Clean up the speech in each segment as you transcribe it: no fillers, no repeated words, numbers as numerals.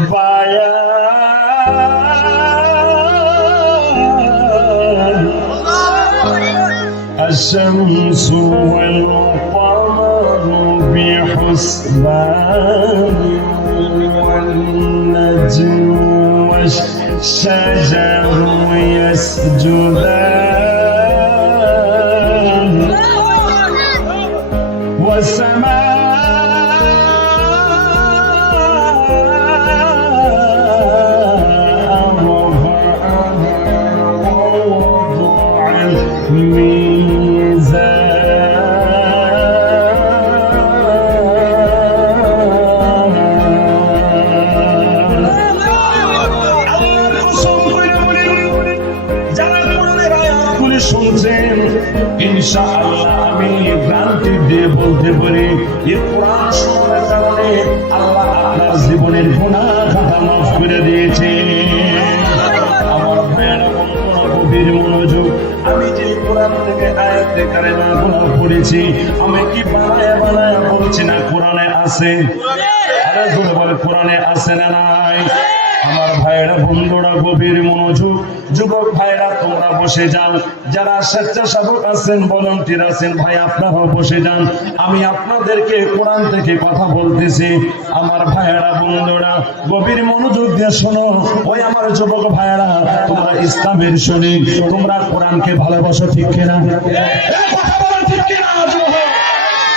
البيان الشمس والقمر بحسبان والنجم والشجر يسجدان والسماء শুনছেন ইনশাআল্লাহ আমি গ্যারান্টি দিয়ে বলতে পারি এই কোরআন শোনার কারণে আল্লাহ আপনার জীবনের গুনাহ খাতা মাফ করে দিয়েছে। আমার ভাইয়েরা বন্ধুরা গভীর মনোযোগ, আমি যে কোরআন থেকে আয়াতে কারিমাগুলো পড়েছি আমি কি বানায় বানায় বলছি না, কোরআনে আছে। আরে জোরে বলে কোরআনে আছে না নাই? আমার ভাইয়েরা বন্ধুরা গভীর মনোযোগ, যুবক ভাইরা তোমরা বসে যাও, যারা স্বেচ্ছাসেবক আছেন ভলান্টিয়ার আছেন ভাই আপনারাও বসে যান, আমি আপনাদেরকে কোরআন থেকে কথা বলতেছি। আমার ভাইয়েরা বন্ধুরা গভীর মনোযোগ দিয়ে শোনো। ওই আমার যুবক ভাইয়েরা তোমরা ইসলামের সৈনিক, তোমরা কোরআনকে ভালোবাসো ঠিক কিনা? কথা বলেন ঠিক কিনা?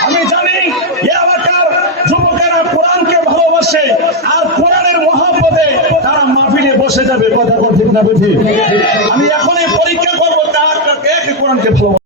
আমি জানি এলাকার যুবকেরা কোরআনকে ভালোবাসে আর কোরআনের মহব্বতে তারা মাহফিলে বসে যাবে। কথা বলতে না বুঝি? আমি এখনই পরীক্ষা করবো কাকে কোরআনকে ভালোবাসে।